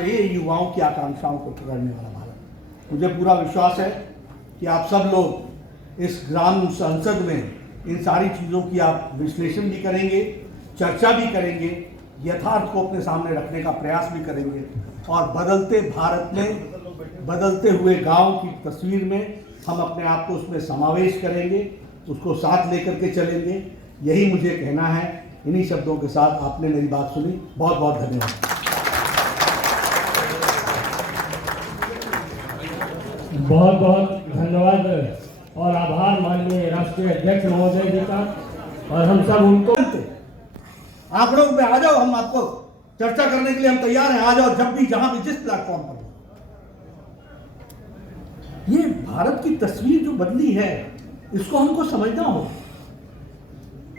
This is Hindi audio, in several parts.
चाहिए युवाओं की आकांक्षाओं को पकड़ने वाला भारत। मुझे पूरा विश्वास है कि आप सब लोग इस ग्राम संसद में इन सारी चीज़ों की आप विश्लेषण भी करेंगे, चर्चा भी करेंगे, यथार्थ को अपने सामने रखने का प्रयास भी करेंगे और बदलते भारत में बदलते हुए गांव की तस्वीर में हम अपने आप को उसमें समावेश करेंगे, उसको साथ लेकर के चलेंगे। यही मुझे कहना है। इन्हीं शब्दों के साथ आपने मेरी बात सुनी। बहुत बहुत धन्यवाद। बहुत बहुत धन्यवाद और आभार माननीय राष्ट्रीय अध्यक्ष महोदय जी का। और हम सब उनको आंकड़ों पे आ जाओ, हम आपको चर्चा करने के लिए हम तैयार हैं। आ जाओ जब भी, जहां भी, जिस प्लेटफॉर्म पर। ये भारत की तस्वीर जो बदली है, इसको हमको समझना होगा।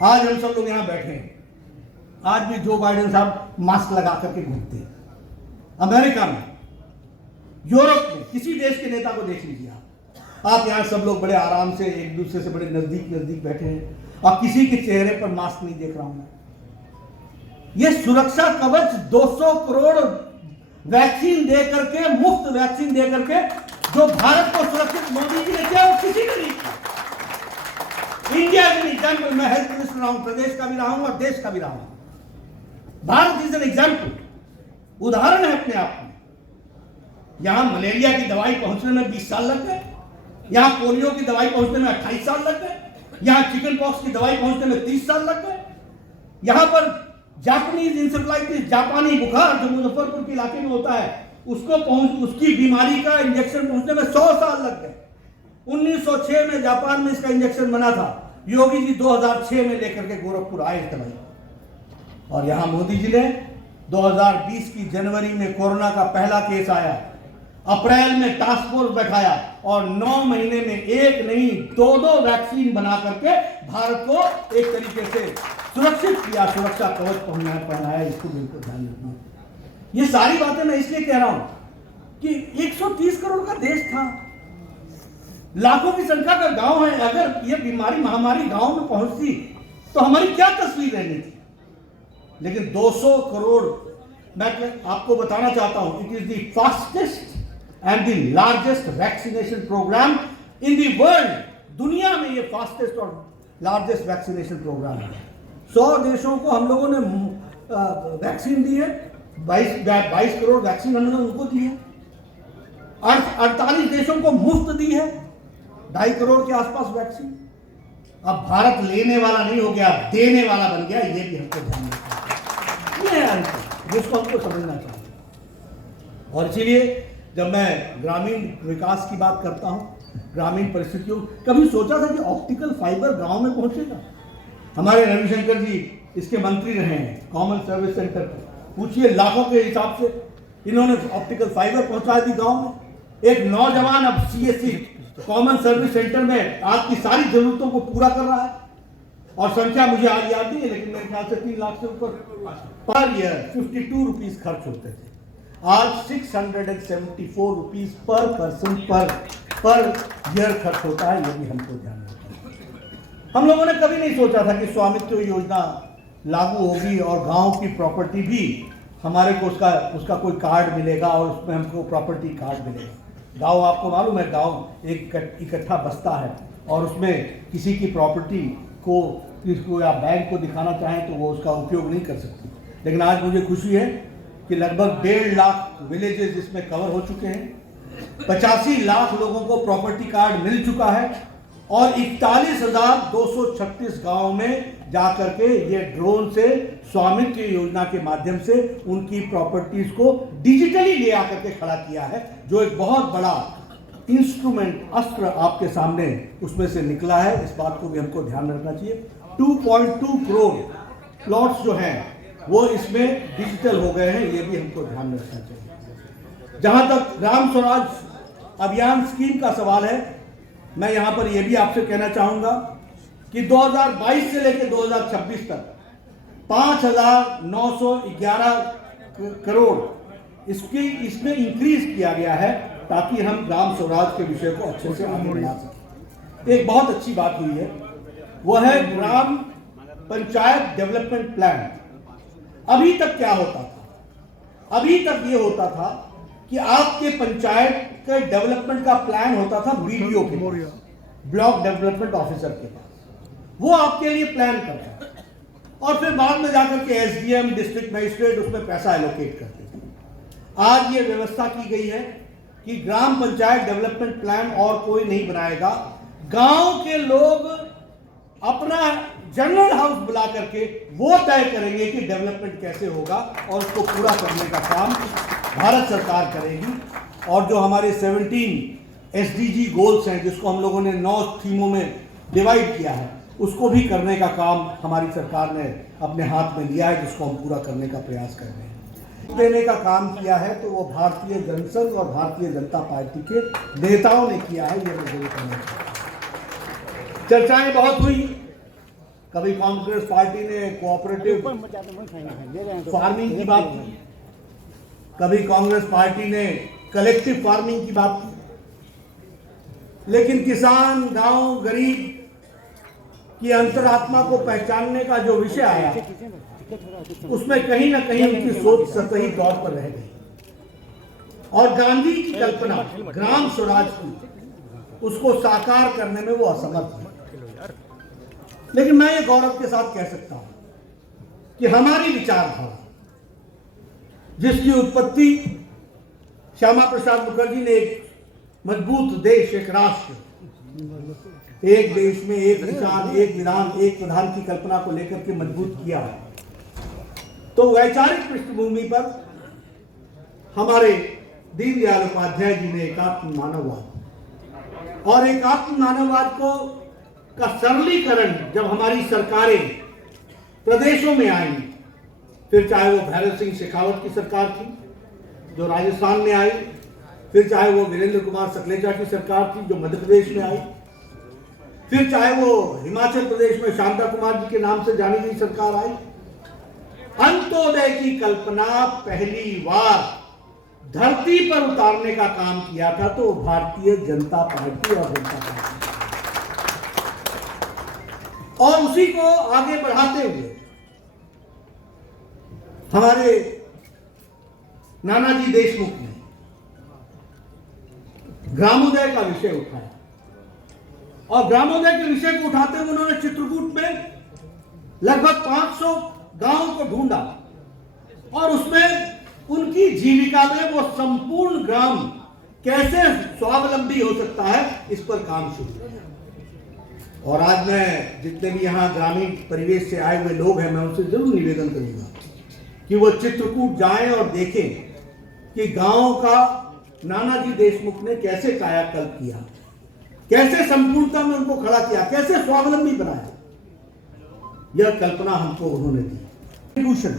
आज हम सब लोग यहां बैठे हैं, आज भी जो बाइडेन साहब मास्क लगा करके घूमते हैं। अमेरिका में, यूरोप में, किसी देश के नेता को देख लीजिए आप यहां सब लोग बड़े आराम से एक दूसरे से बड़े नजदीक बैठे हैं और किसी के चेहरे पर मास्क नहीं देख रहा हूं मैं। ये सुरक्षा कवच 200 करोड़ वैक्सीन दे करके, मुफ्त वैक्सीन दे करके जो भारत को सुरक्षित मोदी जी ने किया, वो किसी ने नहीं किया। India is an example. मैं हेल्थ मिनिस्टर रहा हूं, प्रदेश का भी रहा हूं और देश का भी रहा हूं। भारत इज एन एग्जाम्पल, उदाहरण है अपने आप में। यहां मलेरिया की दवाई पहुंचने में 20 साल लग गए, यहां पोलियो की दवाई पहुंचने में 28 साल लग गए, यहां चिकन पॉक्स की दवाई पहुंचने में 30 साल लग गए, यहां पर जापानीज इंसेफ्लाइटिस, जापानी बुखार जो मुजफ्फरपुर के इलाके में होता है, उसकी बीमारी का इंजेक्शन पहुंचने में 100 साल लग गए। 1906 में जापान में इसका इंजेक्शन बना था। योगी जी 2006 में लेकर के गोरखपुर आए इस दवाई, और यहां मोदी जी ने 2020 की जनवरी में कोरोना का पहला केस आया, अप्रैल में टास्क फोर्स बैठाया और 9 महीने में एक नहीं 2 वैक्सीन बना करके भारत को एक तरीके से सुरक्षित किया, सुरक्षा कवच पहनाया। इसको बिल्कुल ध्यान रखना। ये सारी बातें मैं इसलिए कह रहा हूं कि 130 करोड़ का देश था, लाखों की संख्या का गांव है। अगर ये बीमारी महामारी गांव में पहुंचती तो हमारी क्या तस्वीर रहनी थी। लेकिन 200 करोड़, मैं आपको बताना चाहता हूं, it is the fastest and the largest vaccination programme in the world. दुनिया में ये फास्टेस्ट और लार्जेस्ट वैक्सीनेशन प्रोग्राम है। 100 देशों को हम लोगों ने वैक्सीन दी है, 22 करोड़ वैक्सीन हमने उनको दी है। 48 देशों को मुफ्त दी है, 2.5 करोड़ के आसपास वैक्सीन। अब भारत लेने वाला नहीं हो गया, देने वाला बन गया। ये भी हमको ध्यान रखना है, जिसको हमको समझना चाहिए। और इसीलिए जब मैं ग्रामीण विकास की बात करता हूं, ग्रामीण परिस्थितियों, कभी सोचा था कि ऑप्टिकल फाइबर गांव में पहुंचेगा? हमारे रविशंकर जी इसके मंत्री रहे हैं, कॉमन सर्विस सेंटर पर। पूछिए, लाखों के हिसाब से इन्होंने ऑप्टिकल फाइबर पहुंचा दी गांव में। एक नौजवान अब सीएससी कॉमन सर्विस सेंटर में आपकी सारी जरूरतों को पूरा कर रहा है। और संख्या मुझे आज याद नहीं है, लेकिन मेरे ख्याल से 3 लाख से ऊपर पर ईयर 52 रुपीज खर्च होते थे। आज 674 rupees per person per year खर्च होता है। ये भी हमको ध्यान रखना है। हम लोगों ने कभी नहीं सोचा था कि स्वामित्व योजना लागू होगी और गांव की प्रॉपर्टी भी हमारे को उसका कोई कार्ड मिलेगा और उसमें हमको प्रॉपर्टी कार्ड मिलेगा। गांव, आपको मालूम है, गांव एक इकट्ठा बस्ता है और उसमें किसी की प्रॉपर्टी को किसको या बैंक को दिखाना चाहें तो वो उसका उपयोग नहीं कर सकती। लेकिन आज मुझे खुशी है कि लगभग 1.5 लाख विलेजेस इसमें कवर हो चुके हैं। 85 लाख लोगों को प्रॉपर्टी कार्ड मिल चुका है और 41,236 गांव में जाकर के ये ड्रोन से स्वामित्व योजना के माध्यम से उनकी प्रॉपर्टीज को डिजिटली ले आकर के खड़ा किया है, जो एक बहुत बड़ा इंस्ट्रूमेंट, अस्त्र आपके सामने उसमें से निकला है। इस बात को भी हमको ध्यान रखना चाहिए। 2.2 करोड़ प्लॉट्स जो हैं वो इसमें डिजिटल हो गए हैं। ये भी हमको ध्यान रखना चाहिए। जहां तक ग्राम स्वराज अभियान स्कीम का सवाल है, मैं यहां पर यह भी आपसे कहना चाहूंगा कि 2022 से लेकर 2026 तक 5,911 करोड़ इसमें इंक्रीज किया गया है ताकि हम ग्राम स्वराज के विषय को अच्छे से आगे बढ़ा सकें। एक बहुत अच्छी बात हुई है, वह है ग्राम पंचायत डेवलपमेंट प्लान। अभी तक क्या होता था, अभी तक ये होता था कि आपके पंचायत के डेवलपमेंट का प्लान होता था बीडीओ के पास, ब्लॉक डेवलपमेंट ऑफिसर के पास, वो आपके लिए प्लान करता था और फिर बाद में जाकर के एसडीएम, डिस्ट्रिक्ट मजिस्ट्रेट उसमें पैसा एलोकेट करते थे। आज ये व्यवस्था की गई है कि ग्राम पंचायत डेवलपमेंट प्लान और कोई नहीं बनाएगा, गांव के लोग अपना जनरल हाउस बुला करके वो तय करेंगे कि डेवलपमेंट कैसे होगा और उसको पूरा करने का काम भारत सरकार करेगी। और जो हमारे 17 एसडीजी गोल्स हैं, जिसको हम लोगों ने 9 थीमों में डिवाइड किया है, उसको भी करने का काम हमारी सरकार ने अपने हाथ में लिया है, जिसको हम पूरा करने का प्रयास कर रहे हैं। देने का काम किया है तो वो भारतीय जनसंघ और भारतीय जनता पार्टी के नेताओं ने किया है। ये मैं जरूर कहना चाहता हूं। चर्चाएं बहुत हुई, कभी कांग्रेस पार्टी ने कोऑपरेटिव फार्मिंग की बात की, कभी कांग्रेस पार्टी ने कलेक्टिव फार्मिंग की बात की, लेकिन किसान, गांव, गरीब की अंतरात्मा को पहचानने का जो विषय आया, उसमें कहीं ना कहीं उनकी सोच सतही तौर पर रह गई और गांधी की कल्पना ग्राम स्वराज की, उसको साकार करने में वो असमर्थ है। लेकिन मैं ये गौरव के साथ कह सकता हूं कि हमारी विचारधारा, जिसकी उत्पत्ति श्यामा प्रसाद मुखर्जी ने एक मजबूत देश, एक राष्ट्र, एक देश में एक विचार, एक विधान, एक प्रधान की कल्पना को लेकर के मजबूत किया है, तो वैचारिक पृष्ठभूमि पर हमारे दीनदयाल उपाध्याय जी ने एकात्म मानववाद और एकात्म मानववाद को का सरलीकरण जब हमारी सरकारें प्रदेशों में आई, फिर चाहे वो भैरव सिंह शेखावत की सरकार थी जो राजस्थान में आई, फिर चाहे वो वीरेंद्र कुमार सकलेचा की सरकार थी जो मध्य प्रदेश में आई, फिर चाहे वो हिमाचल प्रदेश में शांता कुमार जी के नाम से जानी गई सरकार आई, अंत्योदय की कल्पना पहली बार धरती पर उतारने का काम किया था तो भारतीय जनता पार्टी और जनता पार्टी, और उसी को आगे बढ़ाते हुए हमारे नानाजी देशमुख ने ग्रामोदय का विषय उठाया और ग्रामोदय के विषय को उठाते हुए उन्होंने चित्रकूट में लगभग 500 गांवों को ढूंढा और उसमें उनकी जीविका में वो संपूर्ण ग्राम कैसे स्वावलंबी हो सकता है, इस पर काम शुरू किया। और आज मैं जितने भी यहाँ ग्रामीण परिवेश से आए हुए लोग हैं, मैं उनसे जरूर निवेदन करूंगा कि वो चित्रकूट जाएं और देखें कि गांव का नानाजी देशमुख ने कैसे कायाकल्प किया, कैसे संपूर्णता में उनको खड़ा किया, कैसे स्वावलंबी बनाया। यह कल्पना हमको उन्होंने दी। डिस्ट्रीब्यूशन,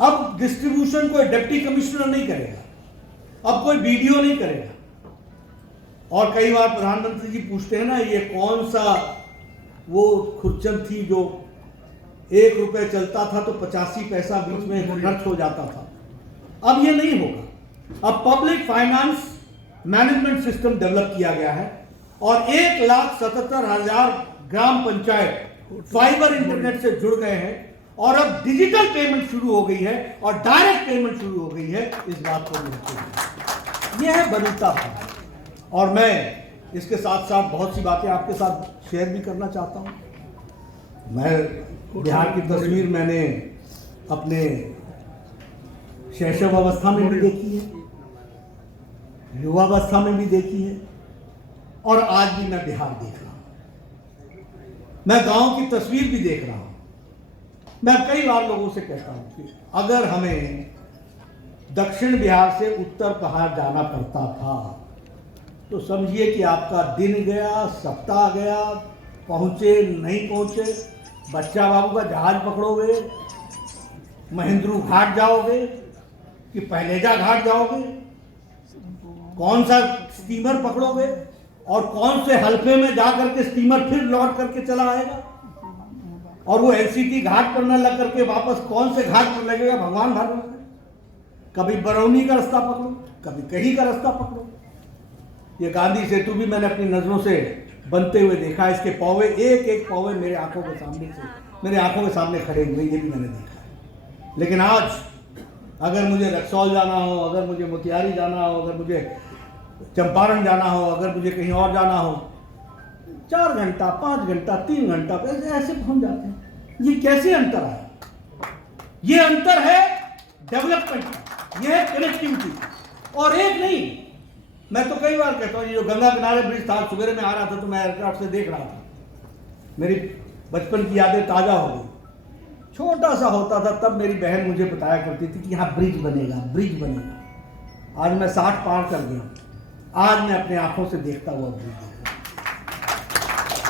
अब डिस्ट्रीब्यूशन कोई डिप्टी कमिश्नर नहीं करेगा, अब कोई बीडीओ नहीं करेगा। और कई बार प्रधानमंत्री जी पूछते हैं ना, ये कौन सा वो खुर्चन थी जो 1 रुपए चलता था तो 85 पैसा बीच में खर्च हो जाता था। अब ये नहीं होगा। अब public finance management system develop किया गया है और 1,77,000 ग्राम पंचायत फाइबर इंटरनेट से जुड़ गए हैं और अब डिजिटल पेमेंट शुरू हो गई है और डायरेक्ट पेमेंट शुरू हो गई है। इस बात को यह है बनीता है। और मैं इसके साथ साथ बहुत सी बातें आपके साथ शेयर भी करना चाहता हूं। मैं बिहार की तस्वीर मैंने अपने शैशव अवस्था में भी देखी है, युवावस्था में भी देखी है और आज भी मैं बिहार देख रहा हूं। मैं गांव की तस्वीर भी देख रहा हूं। मैं कई बार लोगों से कहता हूं कि अगर हमें दक्षिण बिहार से उत्तर पहाड़ जाना पड़ता था तो समझिए कि आपका दिन गया, सप्ताह गया, पहुंचे नहीं पहुंचे, बच्चा बाबू का जहाज पकड़ोगे, महेंद्रू घाट जाओगे कि पहलेजा घाट जाओगे, कौन सा स्टीमर पकड़ोगे और कौन से हल्फे में जाकर के स्टीमर फिर लौट करके चला आएगा, और वो एलसीटी घाट पर न लग करके वापस कौन से घाट पर लगेगा, भगवान भगवान। कभी बरौनी का रास्ता पकड़ो, कभी कहीं का रास्ता पकड़ो। ये गांधी सेतु भी मैंने अपनी नजरों से बनते हुए देखा। इसके पौवे, एक एक पौवे मेरे आंखों के सामने खड़े हुए, ये भी मैंने देखा है। लेकिन आज अगर मुझे रक्सौल जाना हो, अगर मुझे मोतिहारी जाना हो, अगर मुझे चंपारण जाना हो, अगर मुझे कहीं और जाना हो, 4 घंटा, 5 घंटा, 3 घंटा ऐसे पहुंच जाते हैं। ये कैसे अंतर आया? ये अंतर है डेवलपमेंट का, ये है कनेक्टिविटी। और एक नहीं, मैं तो कई बार कहता हूँ, ये जो गंगा किनारे ब्रिज था, सवेरे में आ रहा था तो मैं एयरक्राफ्ट से देख रहा था, मेरी बचपन की यादें ताजा हो गई। छोटा सा होता था तब मेरी बहन मुझे बताया करती थी कि यहाँ ब्रिज बनेगा, ब्रिज बनेगा। आज मैं 60 पार कर गया, आज मैं अपने आंखों से देखता हुआ ब्रिज।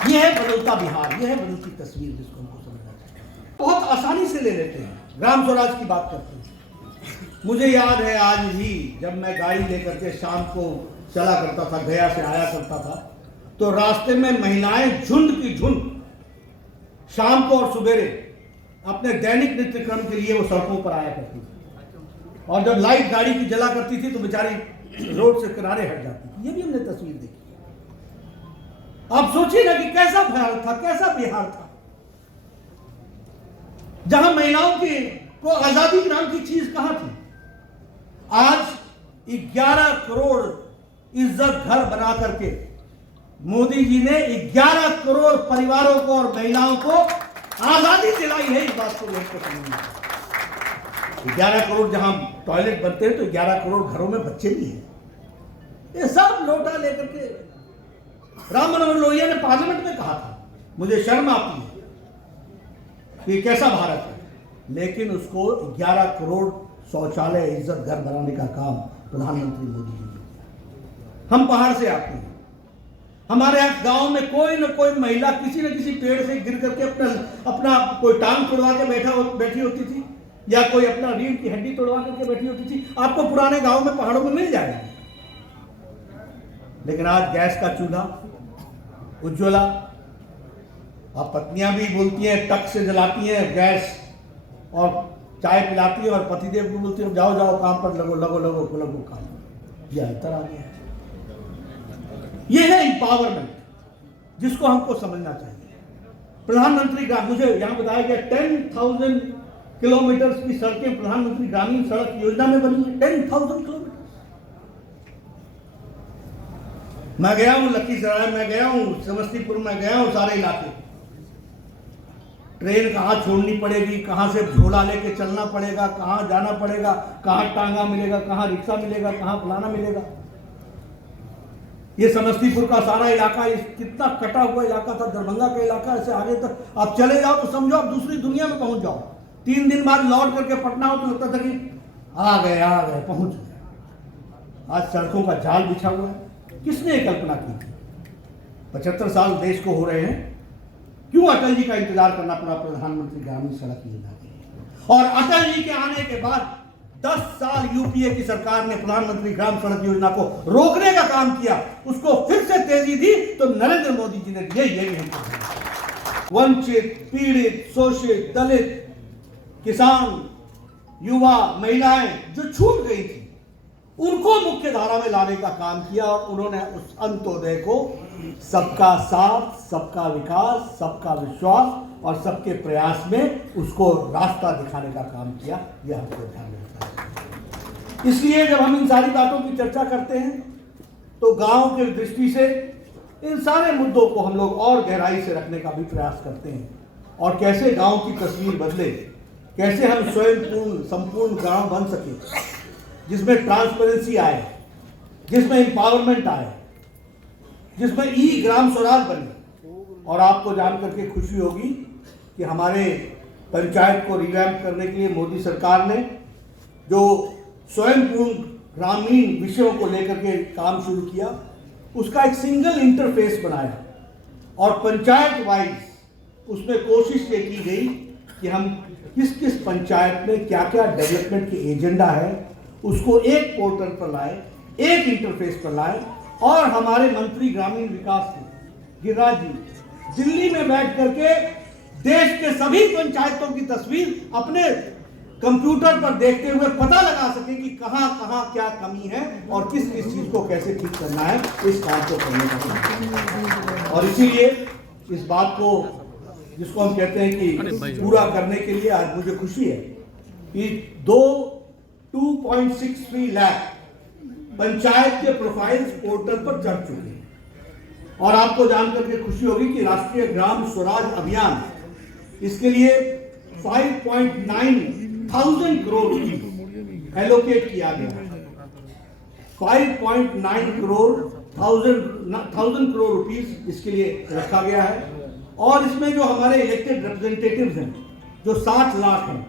ये है बदलता बिहार, ये है बदलती तस्वीर जिसको हमको समझना चाहिए। बहुत आसानी से ले लेते हैं, ग्राम स्वराज की बात करते हैं। मुझे याद है आज भी, जब मैं गाड़ी लेकर के शाम को चला करता था, गया से आया करता था, तो रास्ते में महिलाएं झुंड की झुंड शाम को और सुबेरे अपने दैनिक नित्य क्रम के लिए वो सड़कों पर आया करती थी। और जब लाइट गाड़ी की जला करती थी तो बेचारी रोड से किनारे हट जाती थी। ये भी हमने तस्वीर देखी। आप सोचिए ना कि कैसा भारत था, कैसा बिहार था, जहां महिलाओं की को आजादी नाम की चीज कहां थी। आज 11 करोड़ इज्जत घर बना करके मोदी जी ने 11 करोड़ परिवारों को और महिलाओं को आजादी दिलाई है। इस बात को लेकर समझना, 11 करोड़ जहां टॉयलेट बनते हैं तो 11 करोड़ घरों में बच्चे भी हैं। ये सब लौटा लेकर के राम मनोहर लोहिया ने पार्लियामेंट में कहा था, मुझे शर्म आती है कि कैसा भारत है, लेकिन उसको 11 करोड़ शौचालय इज्जत घर बनाने का काम प्रधानमंत्री मोदी जी ने किया। हम पहाड़ से आते हैं, हमारे यहाँ गांव में कोई न कोई महिला किसी न किसी पेड़ से गिर करके अपना कोई टांग तोड़वा के बैठी होती थी, या कोई अपना रीढ़ की हड्डी तोड़वा करके बैठी होती थी। आपको पुराने गांव में पहाड़ों में मिल जाएगा। लेकिन आज गैस का चूल्हा, उज्ज्वला, अब पत्नियां भी बोलती हैं, टक से जलाती हैं गैस और चाय पिलाती है, और पतिदेव को बोलती है जाओ जाओ काम पर लगो लगो लगो लगो काम। यह अंतर आ गया है। यह है एम्पावरमेंट, जिसको हमको समझना चाहिए। प्रधानमंत्री मुझे यहां बताया गया 10,000 किलोमीटर की सड़कें प्रधानमंत्री ग्रामीण सड़क योजना में बनी है। 10,000 किलोमीटर। मैं गया हूं लखीसराय में, गया हूं समस्तीपुर में, गया हूं सारे इलाके। ट्रेन कहाँ छोड़नी पड़ेगी, कहाँ से झोला लेके चलना पड़ेगा, कहाँ जाना पड़ेगा, कहाँ टांगा मिलेगा, कहाँ रिक्शा मिलेगा, कहाँ फलाना मिलेगा। ये समस्तीपुर का सारा इलाका, कितना कटा हुआ इलाका था, दरभंगा का इलाका, ऐसे आगे तक आप चले जाओ तो समझो आप दूसरी दुनिया में पहुंच जाओ। 3 दिन बाद लौट करके पटना हो तो लगता था कि आ गए पहुंच गए। आज सड़कों का जाल बिछा हुआ है। किसने कल्पना की थी? 75 साल देश को हो रहे हैं, क्यों अटल जी का इंतजार करना पड़ा प्रधानमंत्री ग्रामीण सड़क योजना के लिए? और अटल जी के आने के बाद 10 साल यूपीए की सरकार ने प्रधानमंत्री ग्राम सड़क योजना को रोकने का काम किया, उसको फिर से तेजी दी तो नरेंद्र मोदी जी ने दिए। यही वंचित, पीड़ित, शोषित, दलित, किसान, युवा, महिलाएं जो छूट गई थी, उनको मुख्य धारा में लाने का काम किया। और उन्होंने उस अंत्योदय को सबका साथ, सबका विकास, सबका विश्वास और सबके प्रयास में उसको रास्ता दिखाने का काम किया। यह हमको ध्यान रखना है। इसलिए जब हम इन सारी बातों की चर्चा करते हैं तो गांव की दृष्टि से इन सारे मुद्दों को हम लोग और गहराई से रखने का भी प्रयास करते हैं, और कैसे गांव की तस्वीर बदले, कैसे हम स्वयं संपूर्ण गांव बन सके, जिसमें ट्रांसपेरेंसी आए, जिसमें एम्पावरमेंट आए, जिसमें ई ग्राम स्वराज बने। और आपको जान करके खुशी होगी कि हमारे पंचायत को रिवैम्प करने के लिए मोदी सरकार ने जो स्वयंपूर्ण ग्रामीण विषयों को लेकर के काम शुरू किया, उसका एक सिंगल इंटरफेस बनाया, और पंचायत वाइज उसमें कोशिश ये की गई कि हम किस किस पंचायत में क्या क्या डेवलपमेंट के एजेंडा है उसको एक पोर्टल पर लाए, एक इंटरफेस पर लाए। और हमारे मंत्री ग्रामीण विकास गिरिराज जी दिल्ली में बैठ करके देश के सभी पंचायतों की तस्वीर अपने कंप्यूटर पर देखते हुए पता लगा सके कि कहां कहां क्या कमी है और किस किस चीज को कैसे ठीक करना है, इस काम को करने का। और इसीलिए इस बात को, जिसको हम कहते हैं कि पूरा करने के लिए आज मुझे खुशी है कि 2 2.63 लाख पंचायत के प्रोफाइल्स पोर्टल पर चढ़ चुके हैं। और आपको जानकर के खुशी होगी कि राष्ट्रीय ग्राम स्वराज अभियान इसके लिए 5.9 थाउजेंड करोड़ एलोकेट किया गया। 5.9 करोड़ थाउजेंड करोड़ रुपीस इसके लिए रखा गया है। और इसमें जो हमारे इलेक्टेड रिप्रेजेंटेटिव्स हैं, जो 60 लाख हैं,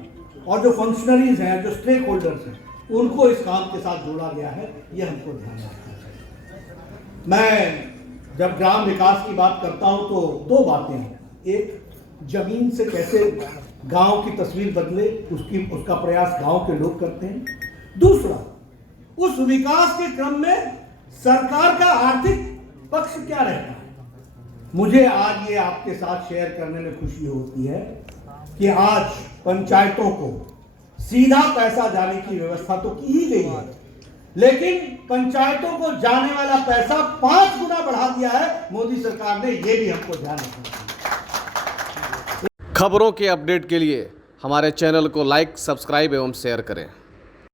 और जो फंक्शनरीज हैं, जो स्टेक होल्डर्स हैं, उनको इस काम के साथ जोड़ा गया है। ये हमको ध्यान रखना चाहिए। मैं जब ग्राम विकास की बात करता हूं तो दो बातें हैं। एक, जमीन से कैसे गांव की तस्वीर बदले, उसका प्रयास गांव के लोग करते हैं। दूसरा, उस विकास के क्रम में सरकार का आर्थिक पक्ष क्या रहता है। मुझे आज ये आपके साथ शेयर करने में खुशी होती है कि आज पंचायतों को सीधा पैसा जाने की व्यवस्था तो की ही गई है, लेकिन पंचायतों को जाने वाला पैसा 5 गुना बढ़ा दिया है मोदी सरकार ने। ये भी हमको ध्यान रखना चाहिए। खबरों के अपडेट के लिए हमारे चैनल को लाइक, सब्सक्राइब एवं शेयर करें।